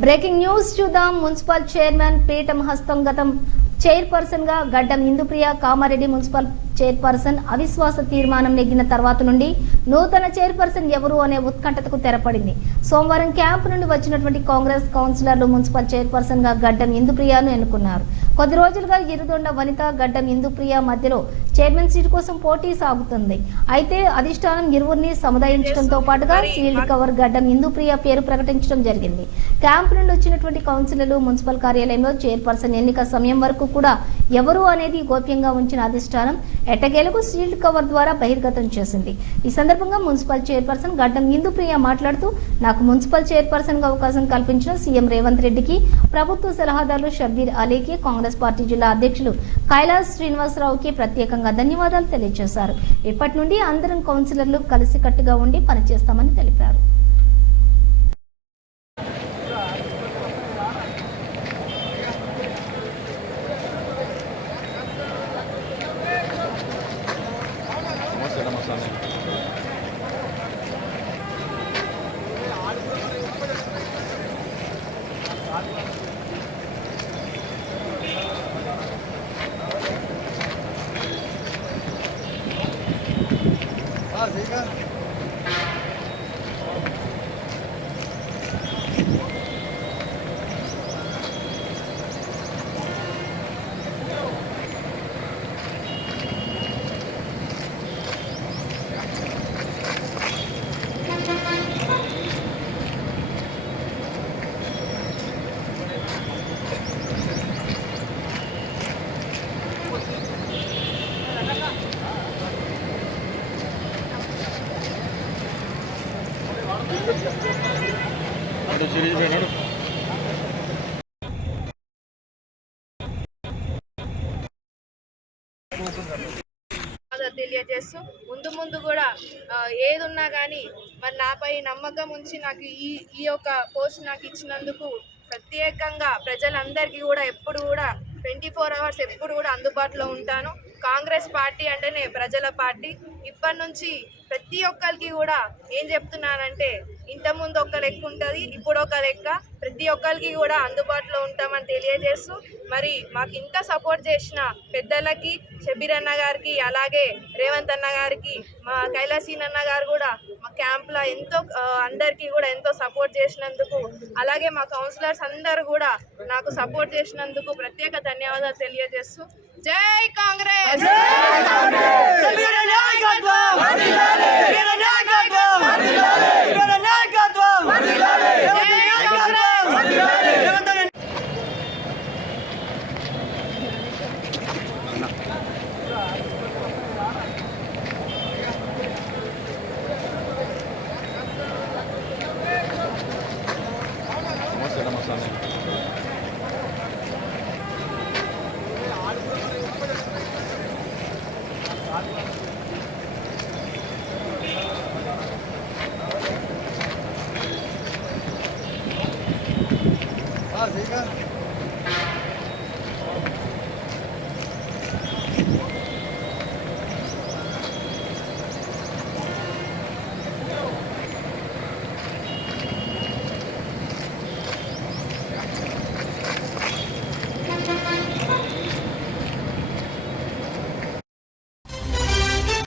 Breaking news చూద్దాం. Municipal chairman పీఠం హస్తంగతం chairperson గా గడ్డం ఇందుప్రియ కామారెడ్డి మున్సిపల్ చైర్పర్సన్ అవిశ్వాస తీర్మానం నెగ్గిన తర్వాత నుండి నూతన చైర్పర్సన్ ఎవరు అనే ఉత్కంఠతకు తెరపడింది. సోమవారం క్యాంపు నుండి వచ్చినటువంటి కాంగ్రెస్ కౌన్సిలర్లు మున్సిపల్ చైర్పర్సన్ గా గడ్డం ఇందుప్రియను ఎన్నుకున్నారు. కొద్ది రోజులుగా ఇరుదొండ వనిత గడ్డం ఇందుప్రియ మధ్యలో చైర్మన్ సీటు కోసం పోటీ సాగుతుంది. అయితే అధిష్టానం ఇరువురిని సముదాయించడంతో పాటుగా సీల్డ్ కవర్ గడ్డం ఇందుప్రియ పేరు ప్రకటించడం జరిగింది. క్యాంపు నుండి వచ్చినటువంటి కౌన్సిలర్లు మున్సిపల్ కార్యాలయంలో చైర్పర్సన్ ఎన్నిక సమయం వరకు కూడా ఎవరు అనేది గోప్యంగా ఉంచిన అధిష్టానం ఎట్టకేలకు సీల్డ్ కవర్ ద్వారా బహిర్గతం చేసింది. ఈ సందర్భంగా మున్సిపల్ చైర్పర్సన్ గడ్డం ఇందుప్రియ మాట్లాడుతూ, నాకు మున్సిపల్ చైర్పర్సన్ గా అవకాశం కల్పించిన సీఎం రేవంత్ రెడ్డికి, ప్రభుత్వ సలహాదారులు షబ్బీర్ అలీకి, కాంగ్రెస్ పార్టీ జిల్లా అధ్యక్షులు కైలాస్ శ్రీనివాసరావుకి ప్రత్యేకంగా ధన్యవాదాలు తెలియజేశారు. ఇప్పటి నుండి అందరం కౌన్సిలర్లు కలిసికట్టుగా ఉండి పనిచేస్తామని తెలిపారు. తెలియజేస్తూ ముందు కూడా ఏది ఉన్నా కానీ మరి నాపై నమ్మకం ఉంచి నాకు ఈ యొక్క పోస్ట్ నాకు ఇచ్చినందుకు ప్రత్యేకంగా ప్రజలందరికీ కూడా ఎప్పుడు కూడా 24 hours ఎప్పుడు కూడా అందుబాటులో ఉంటాను. కాంగ్రెస్ పార్టీ అంటేనే ప్రజల పార్టీ. ఇప్పటి నుంచి ప్రతి ఒక్కరికి కూడా ఏం చెప్తున్నానంటే, ఇంతకుముందు ఒక లెక్క ఉంటుంది, ఇప్పుడు ఒక లెక్క. ప్రతి ఒక్కరికి కూడా అందుబాటులో ఉంటామని తెలియజేస్తూ, మరి మాకు ఇంత సపోర్ట్ చేసిన పెద్దలకి, షబ్బీర్ అన్న గారికి, అలాగే రేవంత్ అన్న గారికి, మా కైలాసీన్ అన్న గారు కూడా మా క్యాంప్లో ఎంతో అందరికీ కూడా ఎంతో సపోర్ట్ చేసినందుకు, అలాగే మా కౌన్సిలర్స్ అందరూ కూడా నాకు సపోర్ట్ చేసినందుకు ప్రత్యేక ధన్యవాదాలు తెలియజేస్తూ, జై కాంగ్రెస్. నాయకత్వం